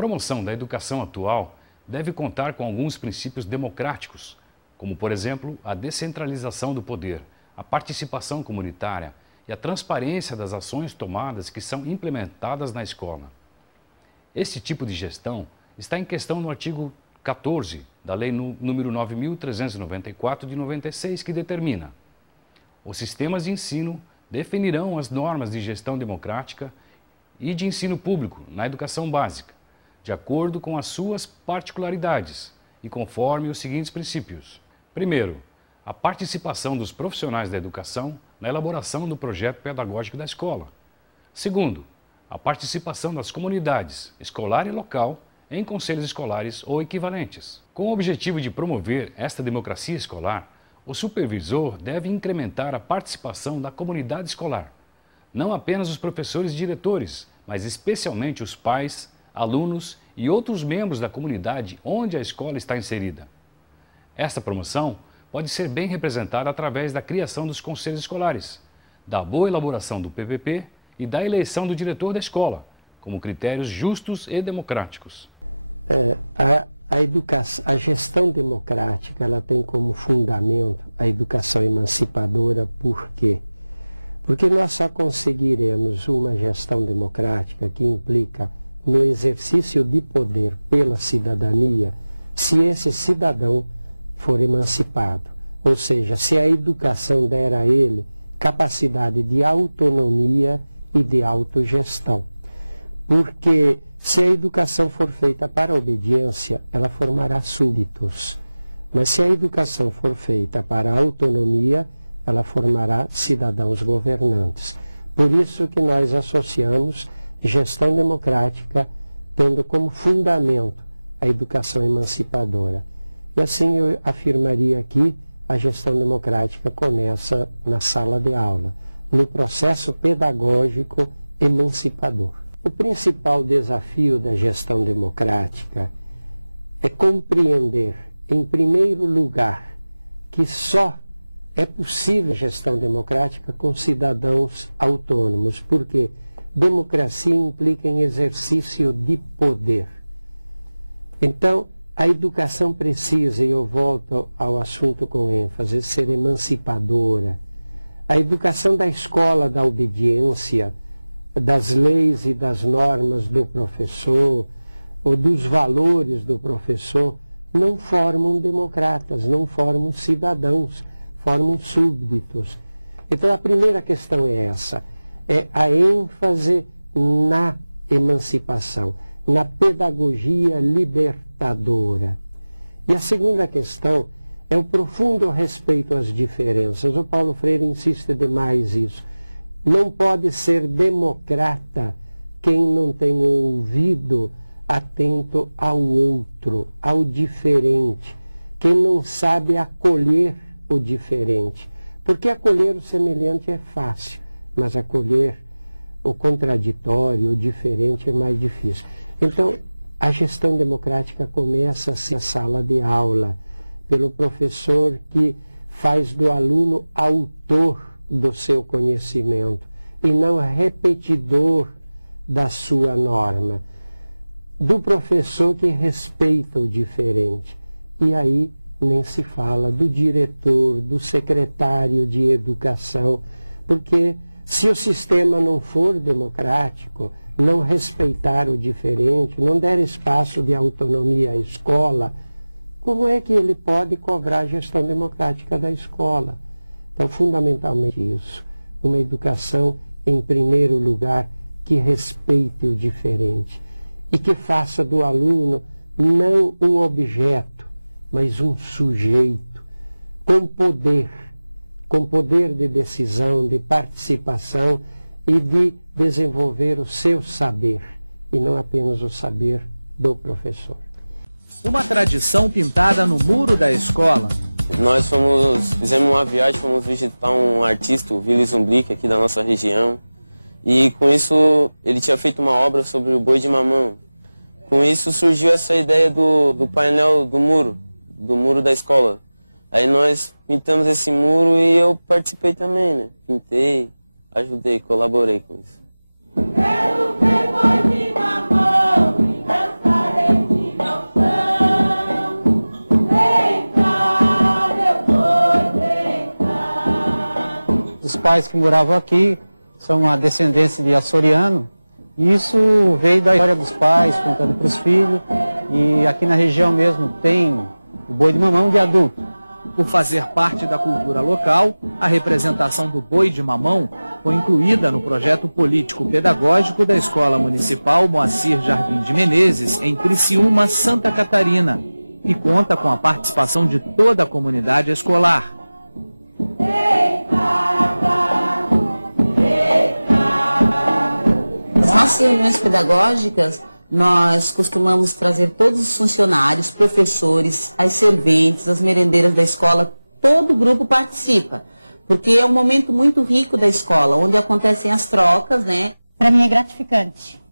promoção da educação atual deve contar com alguns princípios democráticos, como, por exemplo, a descentralização do poder, a participação comunitária e a transparência das ações tomadas que são implementadas na escola. Este tipo de gestão está em questão no artigo 14 da Lei número 9.394 de 96, que determina: os sistemas de ensino definirão as normas de gestão democrática e de ensino público na educação básica, de acordo com as suas particularidades e conforme os seguintes princípios. Primeiro, a participação dos profissionais da educação na elaboração do projeto pedagógico da escola. Segundo, a participação das comunidades, escolar e local, em conselhos escolares ou equivalentes. Com o objetivo de promover esta democracia escolar, o supervisor deve incrementar a participação da comunidade escolar, não apenas os professores e diretores, mas especialmente os pais, alunos e outros membros da comunidade onde a escola está inserida. Esta promoção pode ser bem representada através da criação dos conselhos escolares, da boa elaboração do PPP e da eleição do diretor da escola, como critérios justos e democráticos. A gestão democrática, ela tem como fundamento a educação emancipadora. Por quê? Porque nós só conseguiremos uma gestão democrática que implica no exercício de poder pela cidadania se esse cidadão for emancipado. Ou seja, se a educação der a ele capacidade de autonomia e de autogestão. Porque se a educação for feita para a obediência, ela formará súditos. Mas se a educação for feita para a autonomia, ela formará cidadãos governantes. Por isso que nós associamos gestão democrática tendo como fundamento a educação emancipadora. E assim eu afirmaria aqui, a gestão democrática começa na sala de aula, no processo pedagógico emancipador. O principal desafio da gestão democrática é compreender, em primeiro lugar, que só é possível gestão democrática com cidadãos autônomos, porque democracia implica em exercício de poder. Então, a educação precisa, e eu volto ao assunto com ênfase, ser emancipadora. A educação da escola da obediência, das leis e das normas do professor, ou dos valores do professor, não formam democratas, não formam cidadãos, formam súbditos. Então a primeira questão é essa, é a ênfase na emancipação, na pedagogia libertadora. E a segunda questão é o profundo respeito às diferenças. O Paulo Freire insiste demais isso. Não pode ser democrata quem não tem um ouvido atento ao outro, ao diferente, quem não sabe acolher o diferente. Porque acolher o semelhante é fácil, mas acolher o contraditório, o diferente é mais difícil. Então, a gestão democrática começa-se na sala de aula, pelo professor que faz do aluno autor do seu conhecimento e não repetidor da sua norma, do professor que respeita o diferente. E aí nem se fala do diretor, do secretário de educação, porque se o sistema não for democrático, não respeitar o diferente, não der espaço de autonomia à escola, como é que ele pode cobrar a gestão democrática da escola? Então, fundamentalmente isso, uma educação, em primeiro lugar, que respeite o diferente e que faça do aluno não um objeto, mas um sujeito com poder de decisão, de participação e de desenvolver o seu saber, e não apenas o saber do professor. Uma tradição pintada no muro da escola. Nós fizemos uma viagem, fomos visitar um artista, o Willy Zumblick, aqui da nossa região. E com isso, ele tinha feito uma obra sobre o boi de mamão. Com isso surgiu essa ideia do painel do muro da escola. Aí nós pintamos esse muro e eu participei também, né? Pintei, ajudei, colaborei com isso. Quero ver boi de mamão, dançar. pais que moravam aqui são a descendência de açoriano. E isso veio da história dos pais, contando para os filhos. E aqui na região mesmo tem o boi de mamão de adulto. Por fazer parte da cultura local, a representação do boi de mamão foi incluída no projeto político-pedagógico da Escola Municipal Moacir Jardim de Menezes, em Criciúma, Santa Catarina, e conta com a participação de toda a comunidade escolar. Nas nossas reuniões pedagógicas, nós costumamos trazer todos os funcionários, professores, as serventes, as merendeiras da escola, todo o grupo participa, porque é um momento muito rico da escola, onde acontecem as trocas, né? Para mim é gratificante.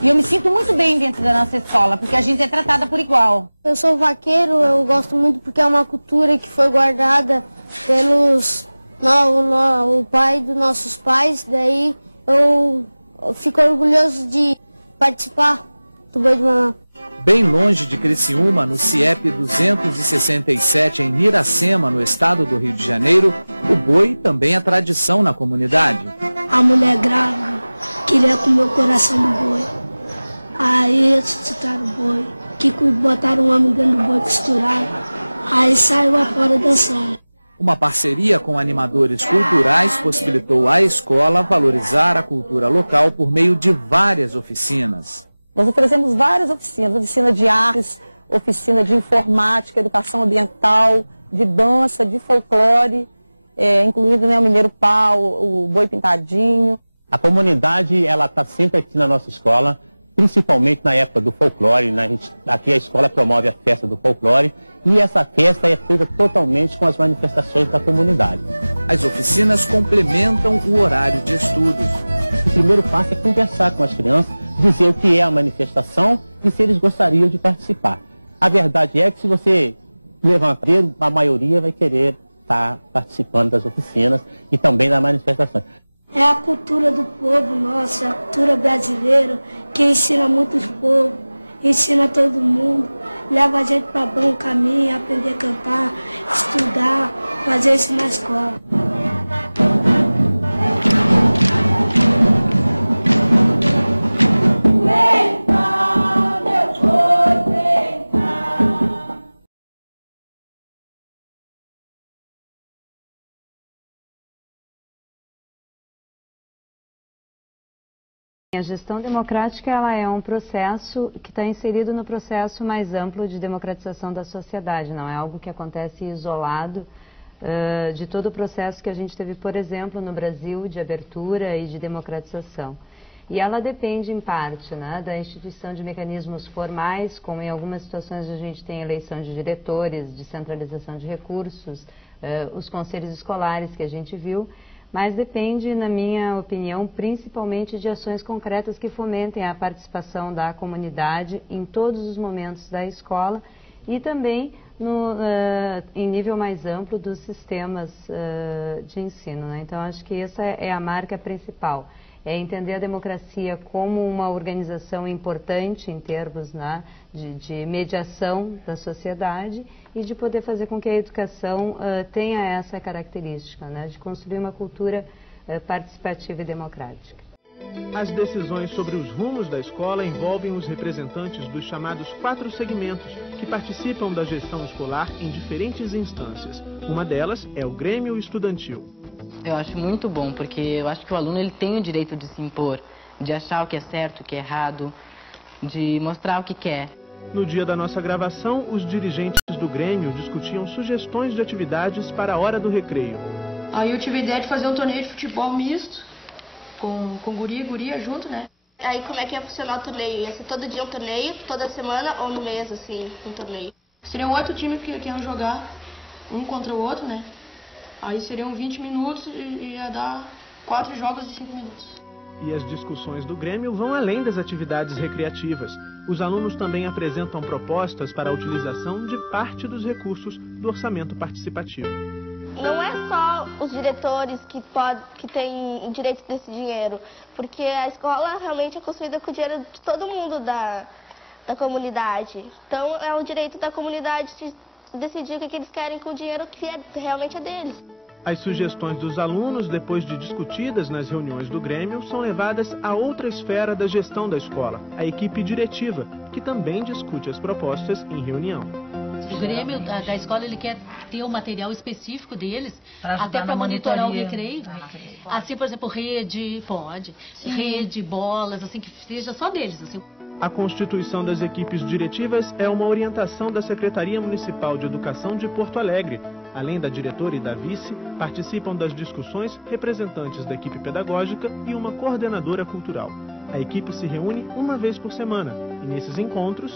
E eu me sinto muito bem dentro da nossa escola, porque a gente é tratada por igual. Eu sou vaqueiro, eu gosto muito porque é uma cultura que foi guardada pelos o pai dos nossos pais, daí eu fico orgulhoso de participar do boi de mamão. Bem longe de Criciúma, no CIEP 267, em Miracema, no estado do Rio de Janeiro, o boi também é tradição na comunidade. A mulher grávida queria comer o coração do boi. Aí ressuscitaram o boi, que botaram um homem dentro do boi, costuraram. Aí saiu afora dançando. Uma parceria com animadores culturais possibilitou à escola valorizar a cultura local por meio de várias oficinas. Nós oferecemos várias oficinas, oficina de artes, oficina de informática, educação ambiental, de dança, de folclore, incluindo, né, o Mineiro Pau, o Boi Pintadinho. A comunidade ela está sempre aqui na nossa escola, principalmente na época do folclore. Aqui a escola promove a festa do folclore e essa festa é feita totalmente com as manifestações da comunidade. As oficinas complementam o horário de estudos. O primeiro passo é conversar com as crianças, dizer o que é a manifestação e se eles gostariam de participar. A verdade é que se você levantar, a maioria vai querer estar participando das oficinas e também da manifestação. É a cultura do povo nosso, é a cultura brasileira, que ensina muitos povos, ensina todo mundo, leva a gente para bom caminho, aprender a cantar, estudar, fazer isso na escola. A gestão democrática ela é um processo que está inserido no processo mais amplo de democratização da sociedade, não é algo que acontece isolado de todo o processo que a gente teve, por exemplo, no Brasil de abertura e de democratização. E ela depende, em parte, né, da instituição de mecanismos formais, como em algumas situações a gente tem eleição de diretores, descentralização de recursos, os conselhos escolares que a gente viu, mas depende, na minha opinião, principalmente de ações concretas que fomentem a participação da comunidade em todos os momentos da escola e também em nível mais amplo dos sistemas de ensino, né? Então, acho que essa é a marca principal, é entender a democracia como uma organização importante em termos, né, de mediação da sociedade e de poder fazer com que a educação tenha essa característica, né, de construir uma cultura participativa e democrática. As decisões sobre os rumos da escola envolvem os representantes dos chamados 4 segmentos, que participam da gestão escolar em diferentes instâncias. Uma delas é o Grêmio Estudantil. Eu acho muito bom, porque eu acho que o aluno ele tem o direito de se impor, de achar o que é certo, o que é errado, de mostrar o que quer. No dia da nossa gravação, os dirigentes do Grêmio discutiam sugestões de atividades para a hora do recreio. Aí eu tive a ideia de fazer um torneio de futebol misto, com guri e guria junto, né? Aí como é que ia funcionar o torneio? Ia ser todo dia um torneio, toda semana ou no mês, assim, um torneio? Seriam 8 times que iam jogar um contra o outro, né? Aí seriam 20 minutos e ia dar 4 jogos de 5 minutos. E as discussões do Grêmio vão além das atividades recreativas. Os alunos também apresentam propostas para a utilização de parte dos recursos do orçamento participativo. Não é só os diretores que têm direito desse dinheiro, porque a escola realmente é construída com o dinheiro de todo mundo da comunidade. Então é o direito da comunidade de decidir o que eles querem com o dinheiro que realmente é deles. As sugestões dos alunos, depois de discutidas nas reuniões do Grêmio, são levadas a outra esfera da gestão da escola, a equipe diretiva, que também discute as propostas em reunião. O Grêmio da escola, ele quer ter um material específico deles, até para monitorar o recreio. Assim, por exemplo, rede, pode. Sim. Rede, bolas, assim, que seja só deles, assim. A constituição das equipes diretivas é uma orientação da Secretaria Municipal de Educação de Porto Alegre. Além da diretora e da vice, participam das discussões representantes da equipe pedagógica e uma coordenadora cultural. A equipe se reúne uma vez por semana e nesses encontros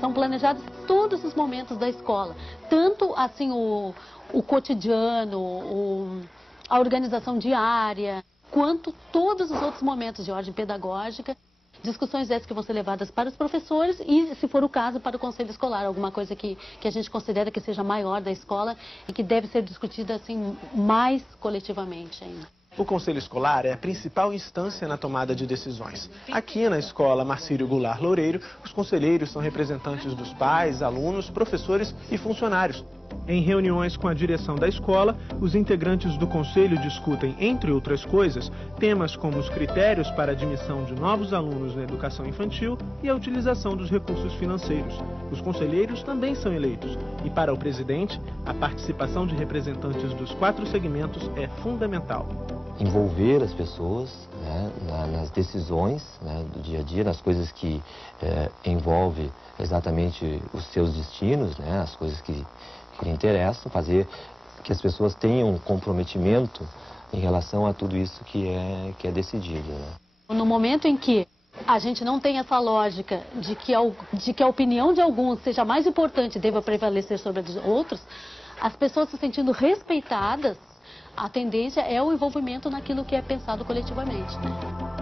são planejados todos os momentos da escola, tanto assim o cotidiano, a organização diária, quanto todos os outros momentos de ordem pedagógica. Discussões essas que vão ser levadas para os professores e, se for o caso, para o conselho escolar. Alguma coisa que a gente considera que seja maior da escola e que deve ser discutida assim mais coletivamente ainda. O Conselho Escolar é a principal instância na tomada de decisões. Aqui na Escola Marcílio Goulart Loureiro, os conselheiros são representantes dos pais, alunos, professores e funcionários. Em reuniões com a direção da escola, os integrantes do conselho discutem, entre outras coisas, temas como os critérios para a admissão de novos alunos na educação infantil e a utilização dos recursos financeiros. Os conselheiros também são eleitos e, para o presidente, a participação de representantes dos 4 segmentos é fundamental. Envolver as pessoas, né, nas decisões, né, do dia a dia, nas coisas que envolvem exatamente os seus destinos, né, as coisas que lhe interessam, fazer que as pessoas tenham um comprometimento em relação a tudo isso que é decidido. Né. No momento em que a gente não tem essa lógica de que a opinião de alguns seja mais importante e deva prevalecer sobre a de outros, as pessoas se sentindo respeitadas, a tendência é o envolvimento naquilo que é pensado coletivamente, né?